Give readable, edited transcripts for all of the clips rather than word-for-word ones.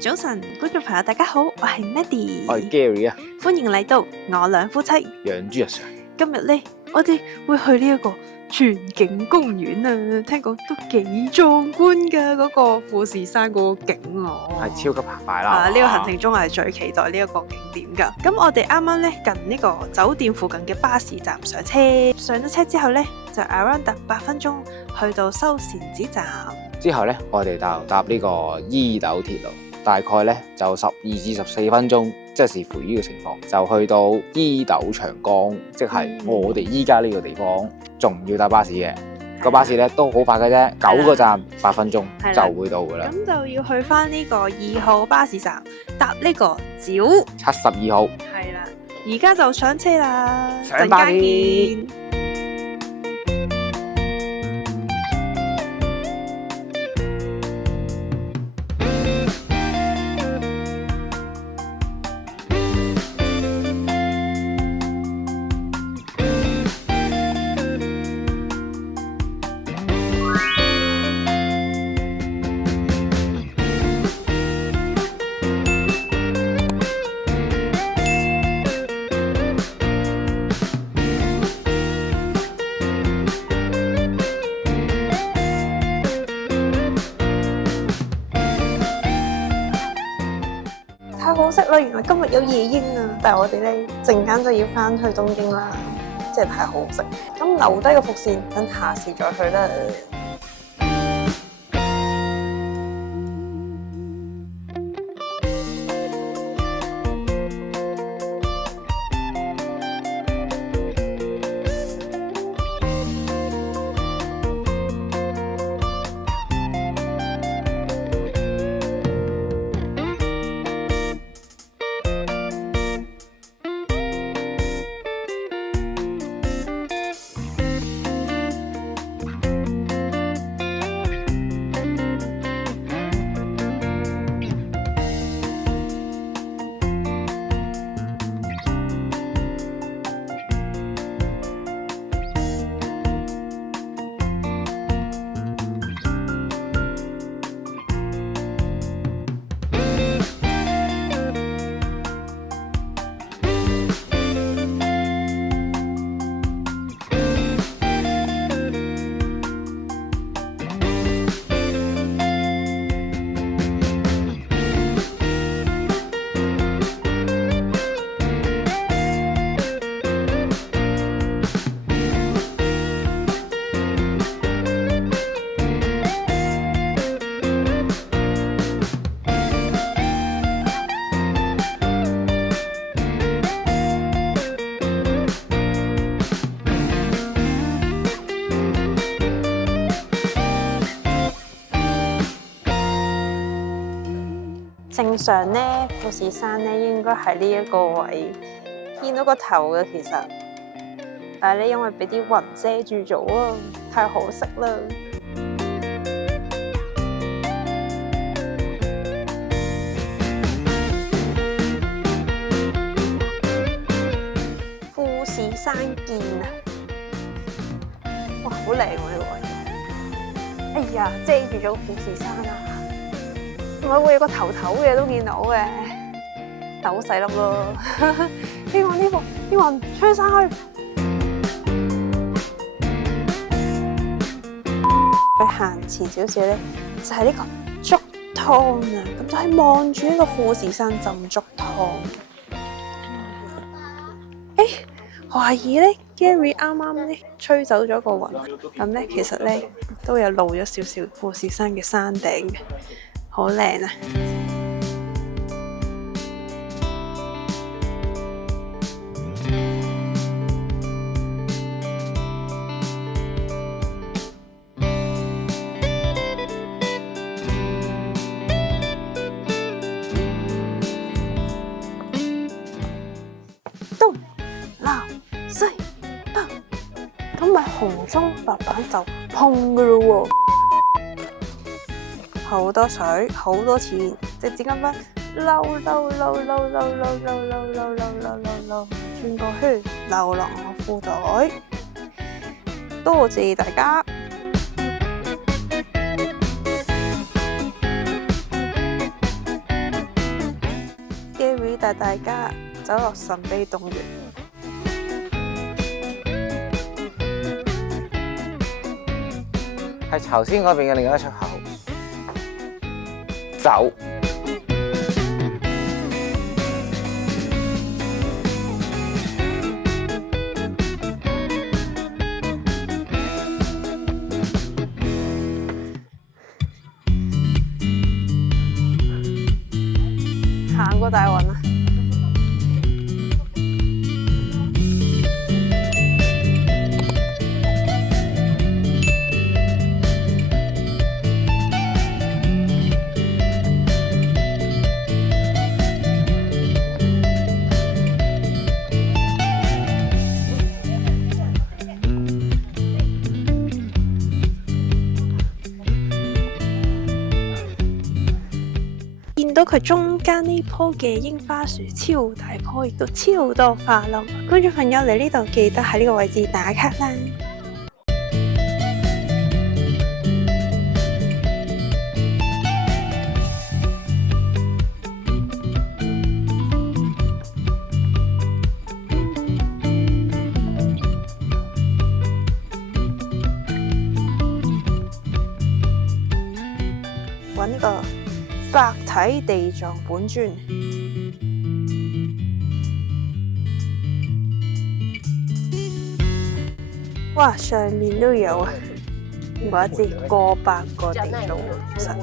早晨，觀眾朋友大家好，我係 Maddie，我係 Gary 啊，歡迎嚟到我兩夫妻養豬日常。今日呢，我哋會去呢一個全景公園啊，聽講都幾壯觀噶，嗰個富士山嗰個景係超級澎湃啦！呢個行程中我係最期待呢一個景點噶。咁我哋啱啱呢，近呢個酒店附近嘅巴士站上車，上咗車之後呢，就 around 8分鐘去到修善寺站。之後呢，我哋就搭呢個伊豆鐵路，大概呢就12至14分鐘，即係視乎呢個情況，就去到伊豆長江，即係我哋依家呢個地方，仲要搭巴士嘅。個巴士呢都好快嘅啫，9個站8分鐘就會到噶啦。咁就要去翻呢個2號巴士站搭呢個沼72號。係啦，而家就上車啦，上巴士陣間見。太可惜啦！原來今日有夜櫻啊，但係我哋咧陣間就要翻去東京啦，真係太可惜。咁留低個伏線，等下次再去啦。正常咧，富士山咧應該係呢一個位見到個頭嘅，其實，但係咧因為俾啲雲遮住咗啊，太可惜啦。富士山見啊！哇，好靚喎呢個位！哎呀，遮住咗富士山啊！我會有個頭嘅都見到嘅，但好細粒咯。希望呢個啲雲吹晒去。去行前少少咧，就係呢個竹湯啊！咁就係望住呢個富士山浸竹湯。懷疑咧 Gary 啱啱咧吹走咗個雲，咁咧其實咧都有露咗少少富士山嘅山頂嘅。好靚啊！東南西北，咁咪紅中白板就碰噶咯喎！好多水，好多錢，直接咁樣溜，轉個圈，流落我褲袋。多謝大家。帶大家走落神秘動物園。係頭先嗰邊嘅另一個出口。走。行過大運啊！見到佢中間呢棵嘅櫻花樹超大棵，亦都超多花粒。觀眾朋友嚟呢度記得喺呢個位置打卡啦！揾呢個白體地藏本尊，哇！上面都有啊，唔怪之過百個地藏菩薩。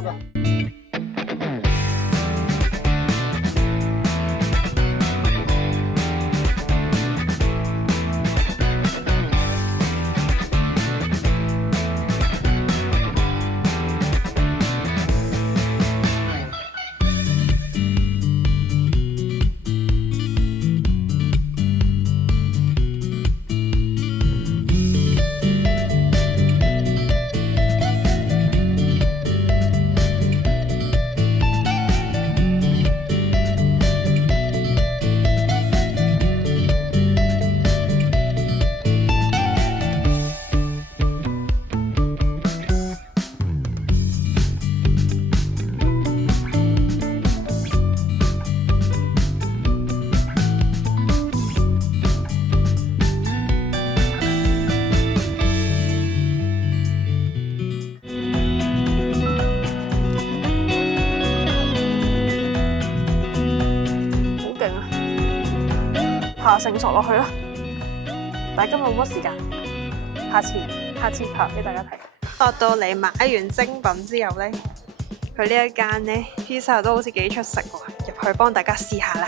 爬繩索落去啦，但係今日冇乜時間，下次拍俾大家睇。落到嚟買完精品之後咧，佢呢一間咧 pizza 都好似幾出色喎，入去幫大家試下啦。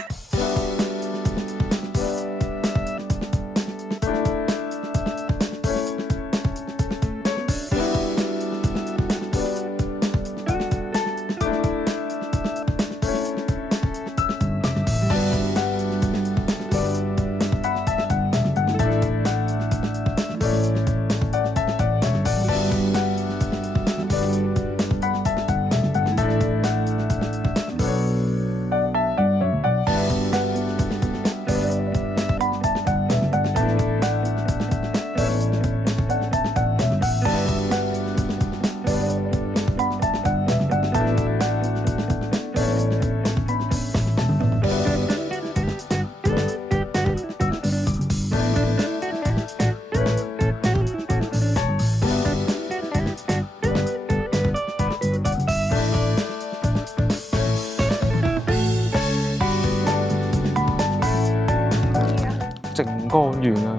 靜岡縣啊，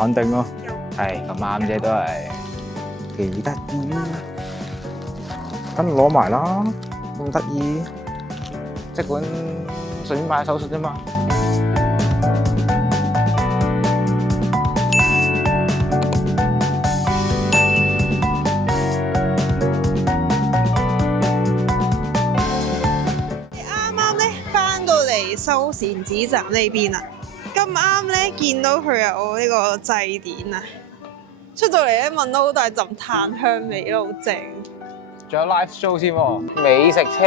限定咯，係咁啱啫，都係幾得意。跟住攞埋啦，咁得意，即管順便買手信啫嘛。啱啱咧翻到嚟修善寺站呢邊啊！咁啱咧，見到佢有呢個祭典啊！出到嚟咧，聞到好大陣炭香味咯，好正。仲有 live show 添喎，美食車，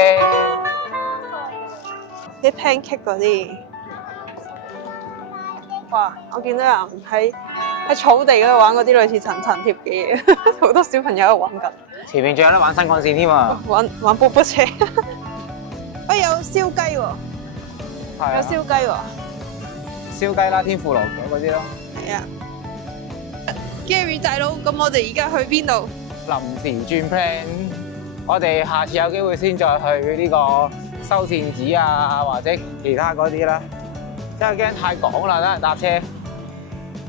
啲 pancake 嗰啲。哇！我見到人喺草地嗰度玩嗰啲類似層層貼嘅嘢，好多小朋友喺度玩緊。前面仲有得玩新幹線添啊！玩波波車。喂，有燒雞喎！係啊，有燒雞喎。燒雞啦，天婦羅嗰啲咯。係啊。Gary 大佬，咁我哋而家去邊度？臨時轉 plan，我哋下次有機會先再去呢個修善寺啊，或者其他嗰啲啦。真係驚太趕啦，等人搭車。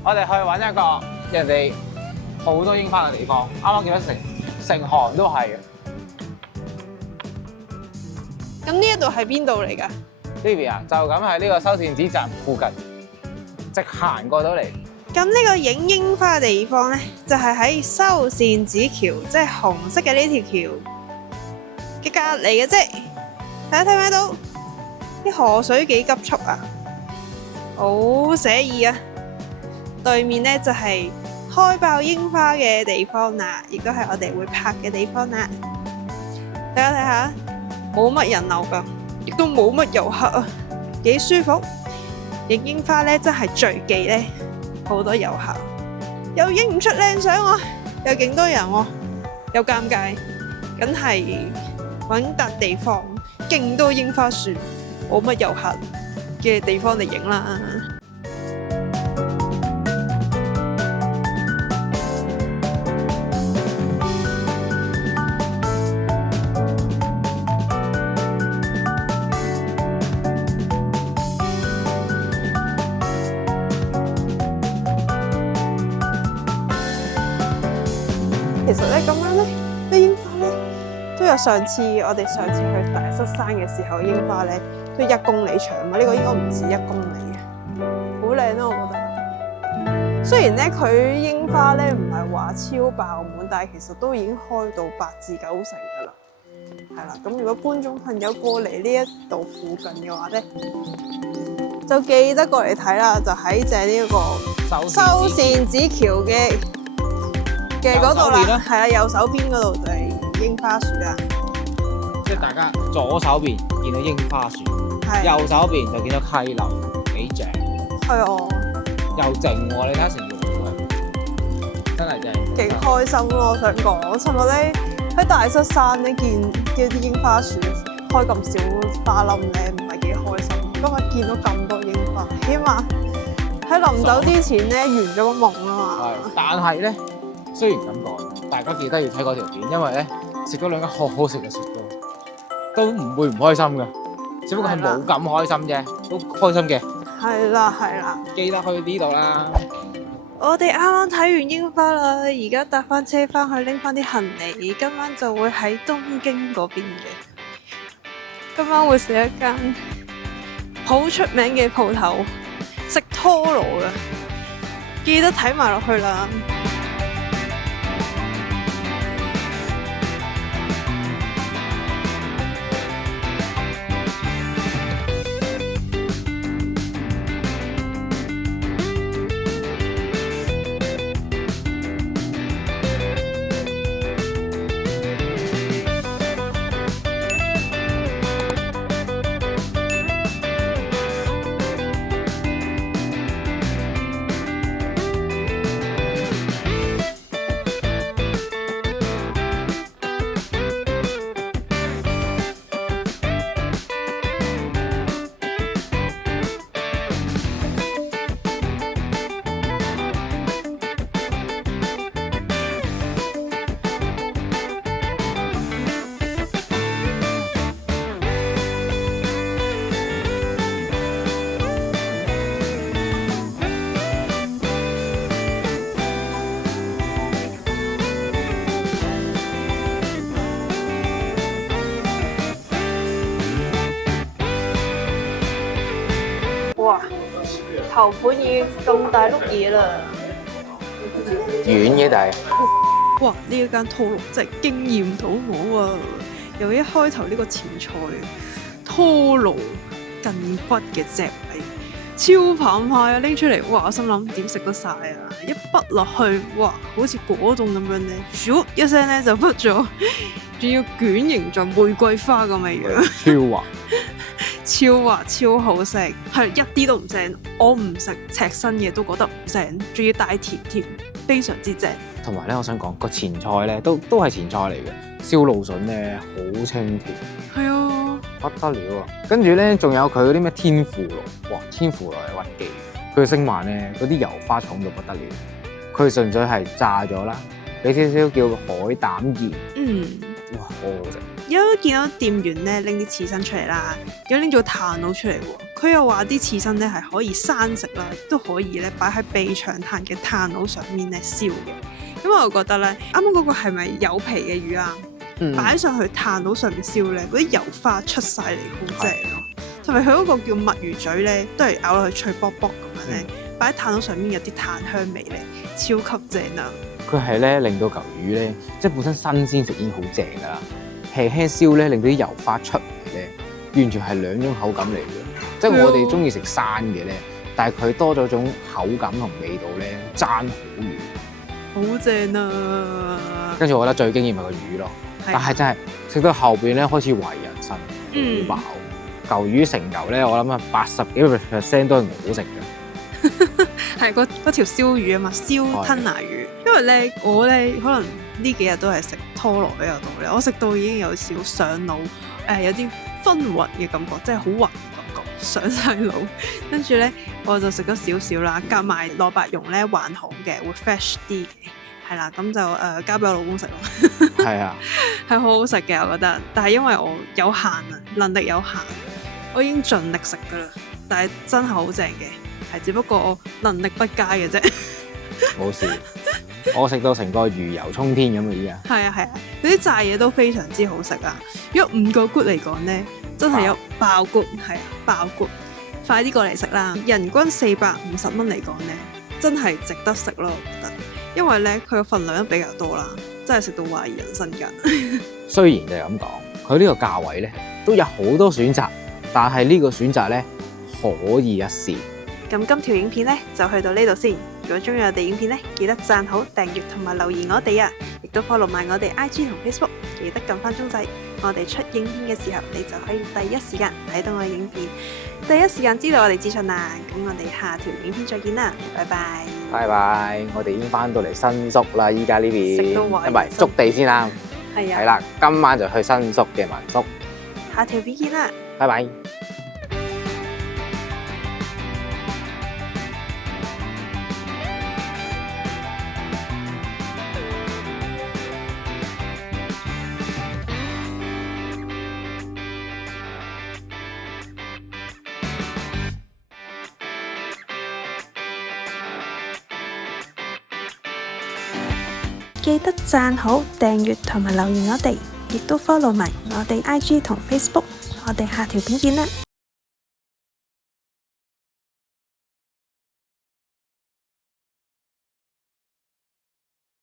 我哋去揾一個人哋好多櫻花嘅地方。啱啱見到成行都係嘅。咁呢一度係邊度嚟㗎？呢邊啊，就咁喺呢個修善寺站附近，直行過到嚟。咁呢個影櫻花嘅地方咧，就係喺修善寺橋，即係紅色嘅呢條橋嘅隔離嘅啫。大家睇唔睇到？啲河水幾急速啊，好寫意啊！對面咧就係開爆櫻花嘅地方啦，亦都係我哋會拍嘅地方啦。大家睇下，冇乜人流㗎，亦都冇乜遊客啊，幾舒服。影櫻花咧真係最忌咧。好多遊客，又影唔出靚相喎，又勁多人喎，又尷尬，梗係揾笪地方，勁多櫻花樹，冇乜遊客嘅地方嚟影啦。其實咧咁樣咧，啲櫻花咧都有我哋上次去大瑟山嘅時候，櫻花咧都1公里長嘛，呢個應該唔止1公里嘅，好靚咯，我覺得。雖然咧佢櫻花咧唔係話超爆滿，但係其實都已經開到8至9成㗎啦。係啦，咁如果觀眾朋友過嚟呢一度附近嘅話咧，就記得過嚟睇啦，就喺正呢個修善寺橋嘅嗰度啦，係啦，右手邊嗰度就係櫻花樹啦。即係大家左手邊見到櫻花樹，右手邊就見到溪流，幾正。係啊，又靜喎，你睇下成條路係真係正。幾開心咯！我想講，我尋日咧喺大瑟山咧見啲櫻花樹開咁少花冧咧，唔係幾開心。今日見到咁多櫻花，起碼喺臨走之前咧圓咗個夢啊嘛。係，但係咧。雖然咁講，大家記得要睇嗰條片，因為咧食咗2間好好食嘅雪糕，都唔會唔開心㗎，只不過係冇咁開心啫，都開心嘅。係啦係啦，記得去呢度啦。我哋啱啱睇完櫻花啦，而家搭翻車翻去拎翻啲行李，今晚就會喺東京嗰邊嘅。今晚會食一間好出名嘅鋪頭，食拖羅嘅，記得睇埋落去啦。哇！頭盤已經咁大碌嘢啦，遠嘅但係，哇！呢一間拖羅真係驚豔到我啊！由一開頭呢個前菜拖羅近骨嘅脊尾，超澎湃啊！拎出嚟，哇！我心諗點食得晒啊！一筆落去，哇！好似果凍咁樣咧，咻一聲咧就筆咗，仲要捲形狀玫瑰花咁嘅樣，超滑。超滑超好食，係一啲都唔正。我唔食赤身嘢都覺得唔正，仲要帶甜甜，非常之正。同埋咧，我想講個前菜咧都係前菜嚟嘅，燒蘆筍咧好清甜。係啊，不得了啊！跟住咧，仲有佢嗰啲咩天婦羅，哇！天婦羅係屈機，佢星鰻咧嗰啲油花重到不得了，佢純粹係炸咗啦，俾少少叫海膽鹽，哇，好好食！有見到店員咧拎啲刺身出嚟啦，有拎咗炭佬出嚟喎。佢又話啲刺身咧係可以生食啦，都可以咧擺喺備長炭嘅炭佬上面咧燒嘅。咁我覺得咧，啱啱嗰個係咪有皮嘅魚啊？擺上去炭佬上面燒咧，嗰啲油花出晒嚟，好正咯。同埋佢嗰個叫墨魚嘴咧，都係咬落去脆卜卜咁樣咧，擺喺炭佬上面有啲炭香味咧，超級正啊！佢係咧令到嚿魚咧，即係本身新鮮食已經好正㗎啦，輕輕燒咧令到啲油花出嚟咧，完全係兩種口感嚟嘅。即係我哋中意食生嘅咧，但係佢多咗種口感同味道咧，爭好遠。好正啊！跟住我覺得最驚豔係個魚咯，但係真係食到後邊咧開始懷疑人生，好飽。嚿魚成嚿咧，我諗啊80幾%都係我食嘅。係嗰條燒魚啊嘛，燒吞拿魚。因為咧我咧可能呢幾日都係食拖羅比較多咧，我食到已經有少上腦，有啲昏暈嘅感覺，即係好暈嘅感覺，上晒腦。跟住咧我就食咗少少啦，夾埋蘿蔔蓉咧還好嘅，會 fresh 啲嘅。係啦，咁就交俾我老公食咯。係啊，係好好食嘅，我覺得。但係因為我有限啊，能力有限，我已經盡力食噶啦。但係真係好正嘅，係只不過我能力不佳嘅啫。冇事，我食到成個魚油沖天咁嘅依家。係啊係啊，嗰啲炸嘢都非常之好食啊！如果5個 good 嚟講咧，真係有爆 good，係啊爆 good。快啲過嚟食啦！人均450蚊嚟講咧，真係值得食咯，我覺得。因為咧佢個份量都比較多啦，真係食到懷疑人生㗎。雖然就係咁講，佢呢個價位咧都有好多選擇，但係呢個選擇咧可以一試。咁今條影片咧就去到呢度先。如果中意我哋影片咧，記得讚好、訂閱同埋留言我哋啊！亦都 follow 埋我哋 IG 同 Facebook， 記得撳翻鐘仔。我哋出影片嘅時候，你就可以第一時間睇到我嘅影片，第一時間知道我哋資訊啦。咁我哋下條影片再見啦，拜拜。拜拜！我哋已經翻到嚟新宿啦，依家呢邊，食到懷疑唔係築地先啦。係啊。係啦，今晚就去新宿嘅民宿。下條片見啦，拜拜。記得讚好、訂閱同埋留言我哋，亦都 follow 埋我哋 IG 同 Facebook。我哋下條片見啦！